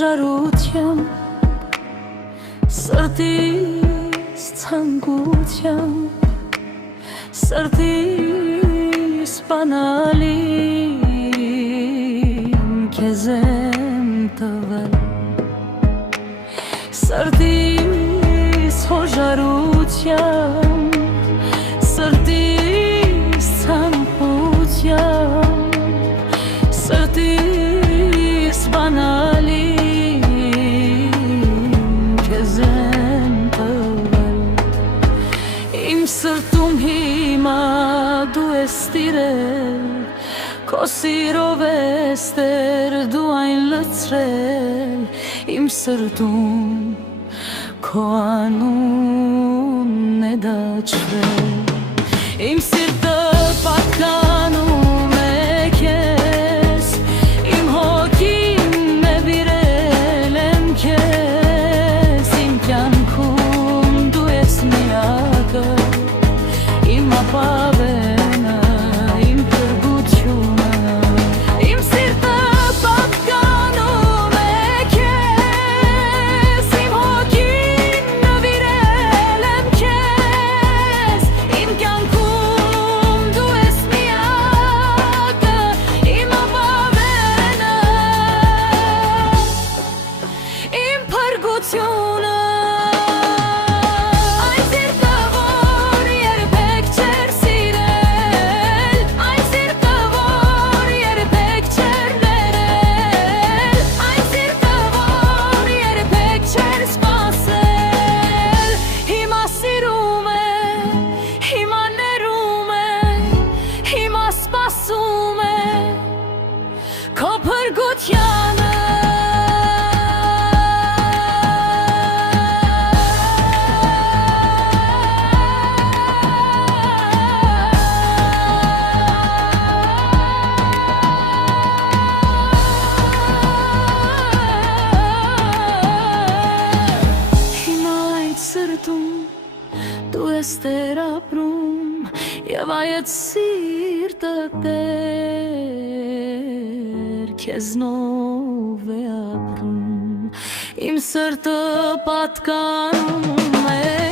հոժարությամբ, սրտիս ցանկությամբ, սրտիս բանալին քեզ եմ տվել, սրտիս հոժարությամբ, սրտիս ցանկությամբ, սրտիս բանալին քեզ եմ տվել, իմ սրտում հիմա դու ես տիրել, քո սիրով ես Տեր դու այն լցրել, իմ սրտում քո անունն է դաջվել, իմ սիրտը պատկանում է քեզ, իմ հոգին նվիրել եմ քեզ, իմ կյանքում դու ես միակը, իմ ապավենը, իմ փրկությունը, իմ սիրտը պատկանում է քեզ, իմ հոգին նվիրել եմ քեզ, իմ կյանքում դու ես միակը, իմ ապավենը, իմ փրկությունը, այն սիրտը, որ երբեք չեր սիրել, այն սիրտը, որ երբեք չեր ներել, այն սիրտը, որ երբեք չեր սպասել, հիմա սիրում է, հիմա ներում է, հիմա սպասում է քո փրկությանը, հիմա այդ սրտում դու ես Տեր ապրում, և այդ սիրտը Տեր քեզնով է ապրում, իմ սրտը պատկանում է